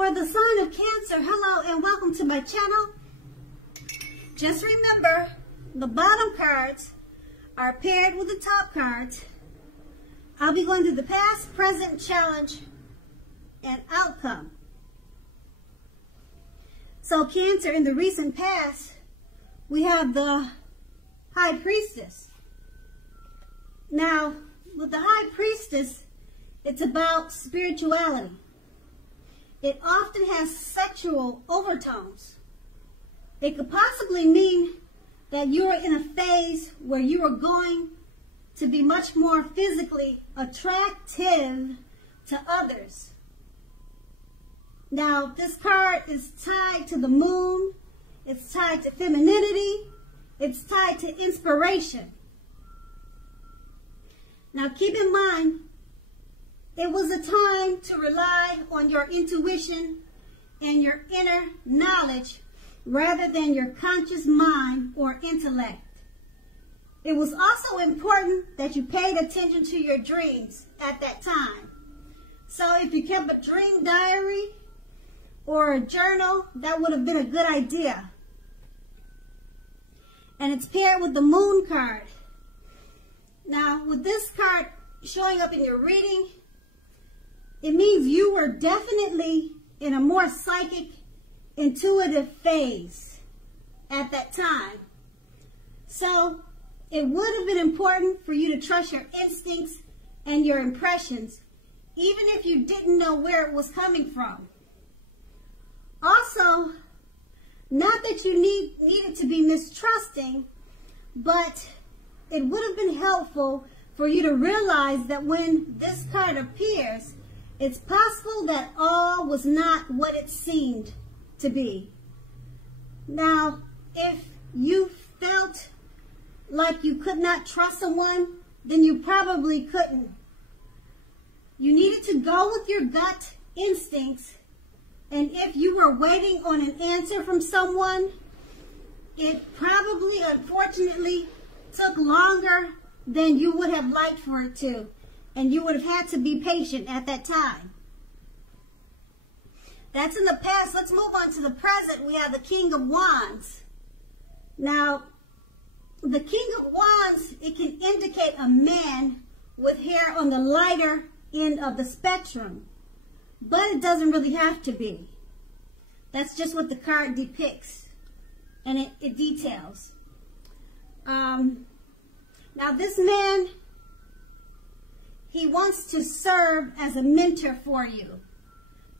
For the sign of Cancer, hello and welcome to my channel. Just remember, the bottom cards are paired with the top cards. I'll be going through the past, present, challenge, and outcome. So Cancer, in the recent past, we have the High Priestess. Now, with the High Priestess, it's about spirituality. It often has sexual overtones. It could possibly mean that you are in a phase where you are going to be much more physically attractive to others. Now, this card is tied to the moon. It's tied to femininity. It's tied to inspiration. Now, keep in mind, it was a time to rely on your intuition and your inner knowledge rather than your conscious mind or intellect. It was also important that you paid attention to your dreams at that time. So if you kept a dream diary or a journal, that would have been a good idea. And it's paired with the moon card. Now, with this card showing up in your reading, it means you were definitely in a more psychic, intuitive phase at that time. So it would have been important for you to trust your instincts and your impressions, even if you didn't know where it was coming from. Also, not that you needed to be mistrusting, but it would have been helpful for you to realize that when this card appears, it's possible that all was not what it seemed to be. Now, if you felt like you could not trust someone, then you probably couldn't. You needed to go with your gut instincts, and if you were waiting on an answer from someone, it probably, unfortunately, took longer than you would have liked for it to. And you would have had to be patient at that time. That's in the past. Let's move on to the present. We have the King of Wands. Now, the King of Wands, it can indicate a man with hair on the lighter end of the spectrum. But it doesn't really have to be. That's just what the card depicts. And it details. Now, this man, he wants to serve as a mentor for you.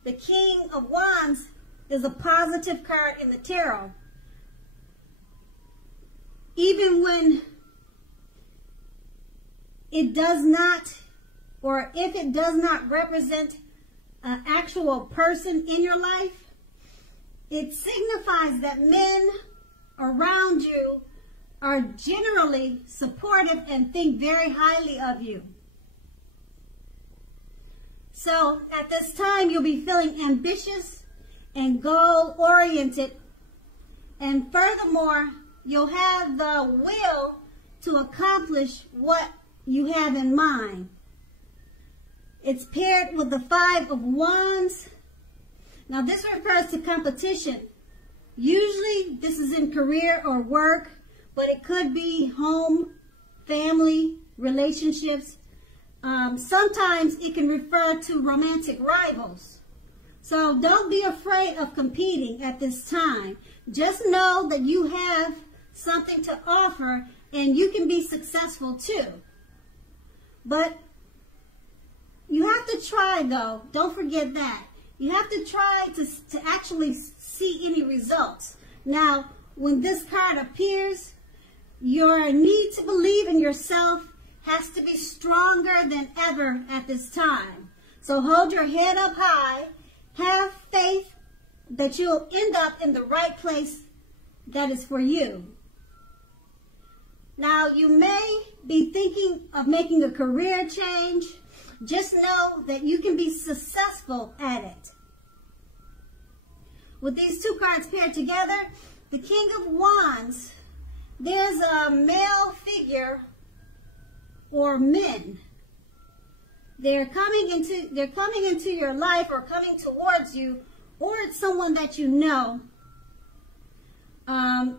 The King of Wands is a positive card in the tarot. Even when it does not, or if it does not represent an actual person in your life, it signifies that men around you are generally supportive and think very highly of you. So at this time, you'll be feeling ambitious and goal-oriented. And furthermore, you'll have the will to accomplish what you have in mind. It's paired with the Five of Wands. Now, this refers to competition. Usually, this is in career or work, but it could be home, family, relationships. Sometimes it can refer to romantic rivals. So don't be afraid of competing at this time. Just know that you have something to offer and you can be successful too. But you have to try, though. Don't forget that. You have to try to actually see any results. Now, when this card appears, your need to believe in yourself has to be stronger than ever at this time. So hold your head up high. Have faith that you'll end up in the right place that is for you. Now, you may be thinking of making a career change. Just know that you can be successful at it. With these two cards paired together, the King of Wands, there's a male figure or men. They're coming into your life or coming towards you or it's someone that you know, a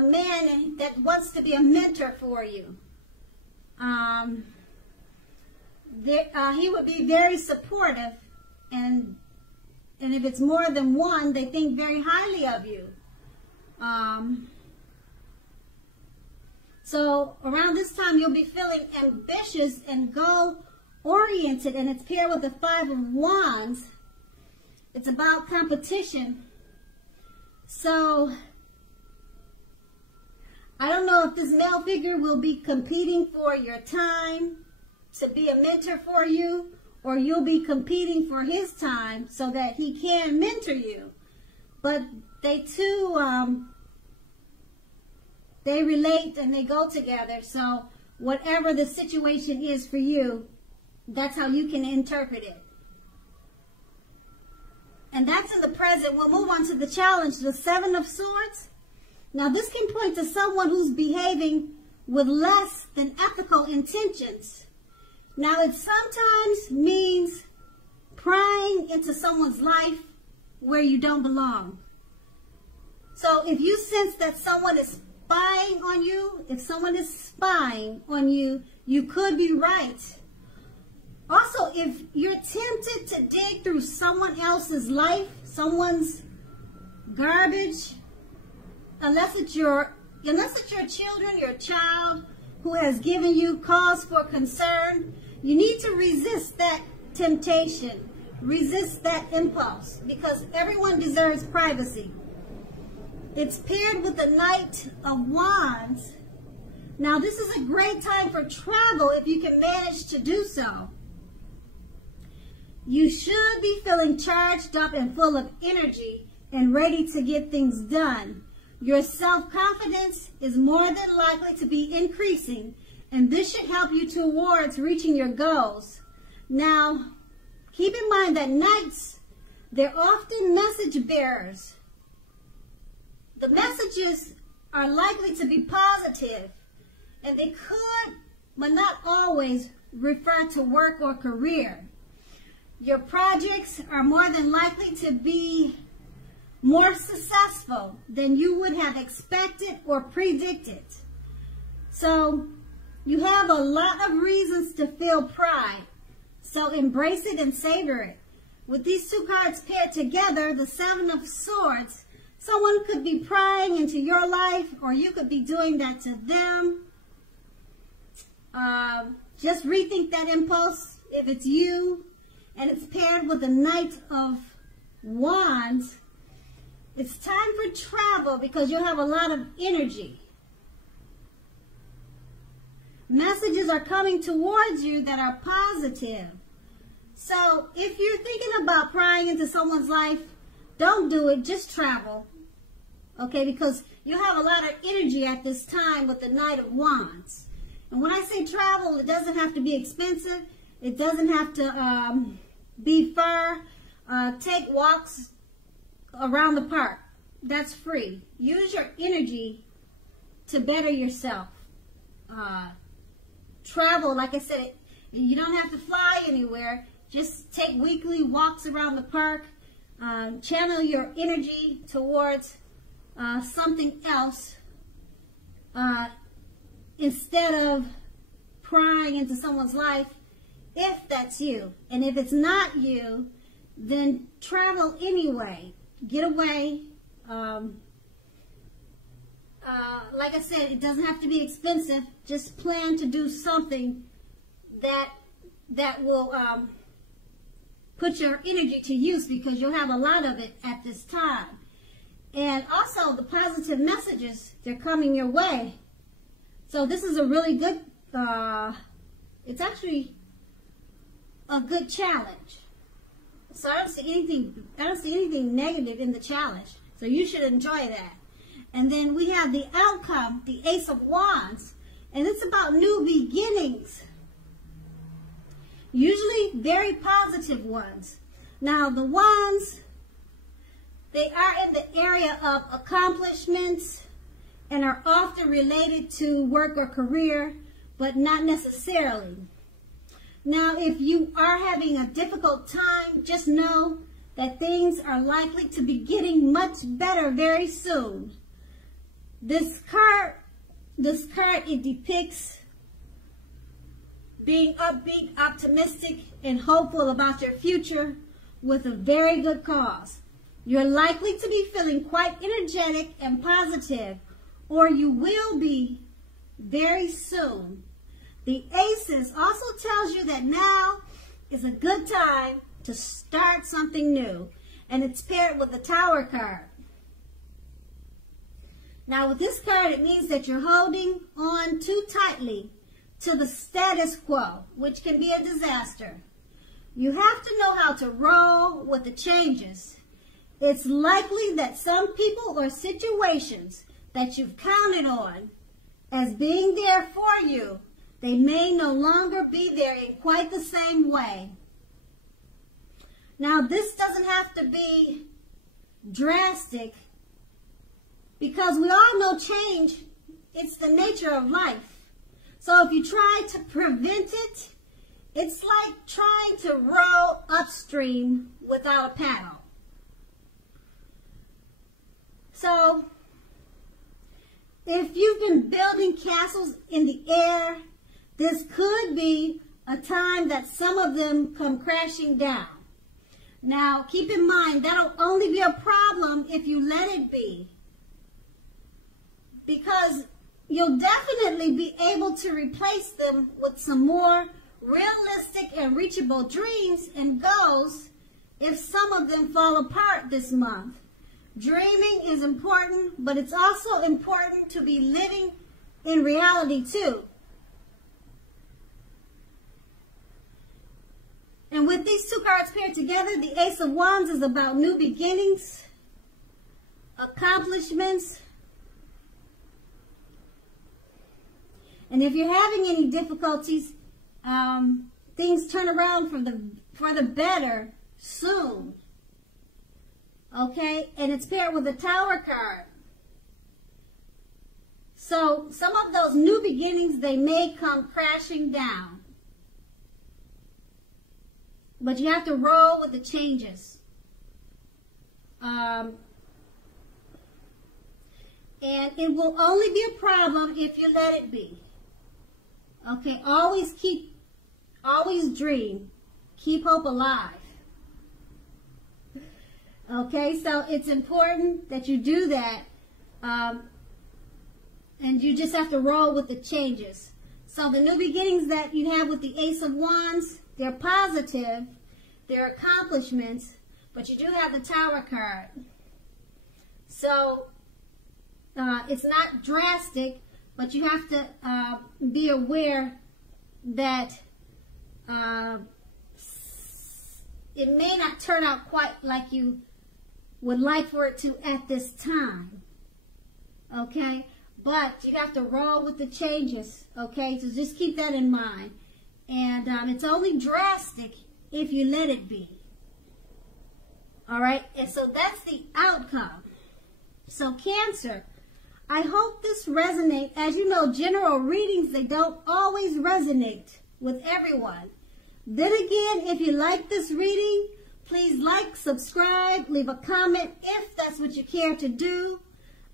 man that wants to be a mentor for you. He would be very supportive, and if it's more than one, they think very highly of you. So around this time, you'll be feeling ambitious and goal-oriented, and it's paired with the 5 of Wands. It's about competition. So I don't know if this male figure will be competing for your time to be a mentor for you, or you'll be competing for his time so that he can mentor you. But they too, they relate and they go together. So whatever the situation is for you, that's how you can interpret it. And that's in the present. We'll move on to the challenge, the 7 of Swords. Now this can point to someone who's behaving with less than ethical intentions. Now it sometimes means prying into someone's life where you don't belong. So if you sense that someone is spying on you, if someone is spying on you, you could be right. Also, if you're tempted to dig through someone else's life, someone's garbage, unless it's your children, your child who has given you cause for concern, you need to resist that temptation, resist that impulse, because everyone deserves privacy. It's paired with the Knight of Wands. Now, this is a great time for travel if you can manage to do so. You should be feeling charged up and full of energy and ready to get things done. Your self-confidence is more than likely to be increasing, and this should help you towards reaching your goals. Now, keep in mind that knights, they're often message bearers. The messages are likely to be positive, and they could, but not always, refer to work or career. Your projects are more than likely to be more successful than you would have expected or predicted. So you have a lot of reasons to feel pride. So embrace it and savor it. With these two cards paired together, the 7 of Swords, someone could be prying into your life, or you could be doing that to them. Just rethink that impulse if it's you. And it's paired with the Knight of Wands. It's time for travel because you'll have a lot of energy. Messages are coming towards you that are positive. So if you're thinking about prying into someone's life, don't do it. Just travel. Okay, because you have a lot of energy at this time with the Knight of Wands. And when I say travel, it doesn't have to be expensive. It doesn't have to be far. Take walks around the park. That's free. Use your energy to better yourself. Travel, like I said, you don't have to fly anywhere. Just take weekly walks around the park. Channel your energy towards something else instead of prying into someone's life, if that's you. And if it's not you, then travel anyway. Get away. Like I said, it doesn't have to be expensive. Just plan to do something that will put your energy to use, because you'll have a lot of it at this time. And also the positive messages, they're coming your way. So this is a really good, it's actually a good challenge. So I don't see anything negative in the challenge. So you should enjoy that. And then we have the outcome, the Ace of Wands, and it's about new beginnings. Usually very positive ones. Now the wands, they are in the area of accomplishments and are often related to work or career, but not necessarily. Now, if you are having a difficult time, just know that things are likely to be getting much better very soon. This card, it depicts being upbeat, optimistic, and hopeful about your future with a very good cause. You're likely to be feeling quite energetic and positive, or you will be very soon. The Aces also tells you that now is a good time to start something new, and it's paired with the Tower card. Now with this card, it means that you're holding on too tightly to the status quo, which can be a disaster. You have to know how to roll with the changes. It's likely that some people or situations that you've counted on as being there for you, they may no longer be there in quite the same way. Now, this doesn't have to be drastic, because we all know change, it's the nature of life. So if you try to prevent it, it's like trying to row upstream without a paddle. So, if you've been building castles in the air, this could be a time that some of them come crashing down. Now, keep in mind, that'll only be a problem if you let it be, because you'll definitely be able to replace them with some more realistic and reachable dreams and goals if some of them fall apart this month. Dreaming is important, but it's also important to be living in reality too. And with these two cards paired together, the Ace of Wands is about new beginnings, accomplishments. And if you're having any difficulties, things turn around for the better soon. Okay, and it's paired with the Tower card. So some of those new beginnings, they may come crashing down. But you have to roll with the changes. And it will only be a problem if you let it be. Okay, always dream. Keep hope alive. Okay, so it's important that you do that, and you just have to roll with the changes. So the new beginnings that you have with the Ace of Wands, they're positive, they're accomplishments, but you do have the Tower card. So it's not drastic, but you have to be aware that it may not turn out quite like you would like for it to at this time, okay? But you have to roll with the changes, okay? So just keep that in mind. And it's only drastic if you let it be, all right? And so that's the outcome. So Cancer, I hope this resonates. As you know, general readings, they don't always resonate with everyone. Then again, if you like this reading, please like, subscribe, leave a comment if that's what you care to do.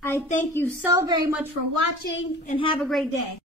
I thank you so very much for watching, and have a great day.